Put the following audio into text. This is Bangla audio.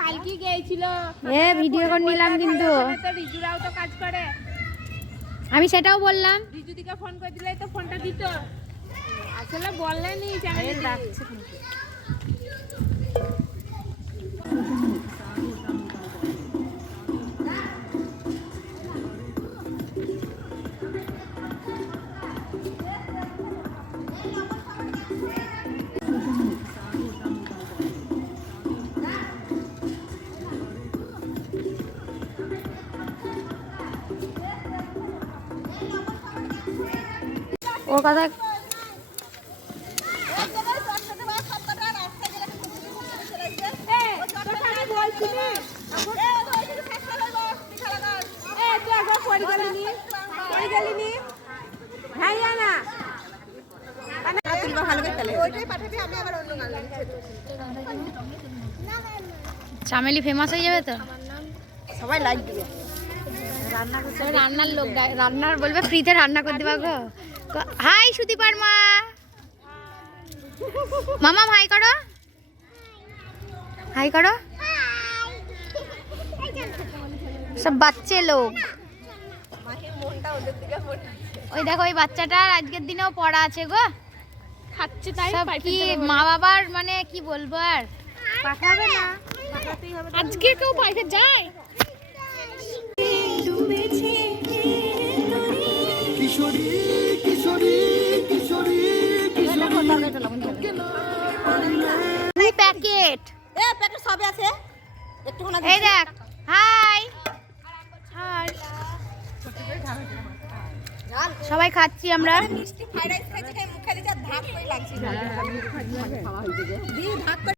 কালকে গিয়েছিল ভিডিও করে নিলাম কিন্তু রিজুরাও তো কাজ করে। আমি সেটাও বললাম। রিজুদিকে ফোন করে দিলে তো ফোনটা দিত, আসলে বললেনি চ্যানেলে রাখছে। ওর কথা চামেলি ফেমাস হয়ে যাবে তো, সবাই লাইক দিবে। রান্নার লোক রান্নার বলবে ফ্রিতে রান্না করে দিবা গো। হাই সুদীপার মা, মামা হাই করো, হাই করো। সব বাচ্চা লোক, ওই দেখো ওই বাচ্চাটার আজকের দিনেও পড়া আছে গো, খাচ্ছে তাই সব কি মা বাবার মানে কি বলবো আর, পাঠাবে না, আজকে কেউ বাইরে যায়। কিশোরী কিশোরী কিশোরী প্যাকেট প্যাকেট সবে আছে, একটু এই দেখ। হাই হাই, সবাই খাচ্ছি আমরা। মিষ্টি ফ্রাইড রাইস খাইছে, মুখে দিতে ধাপ করে লাগছে।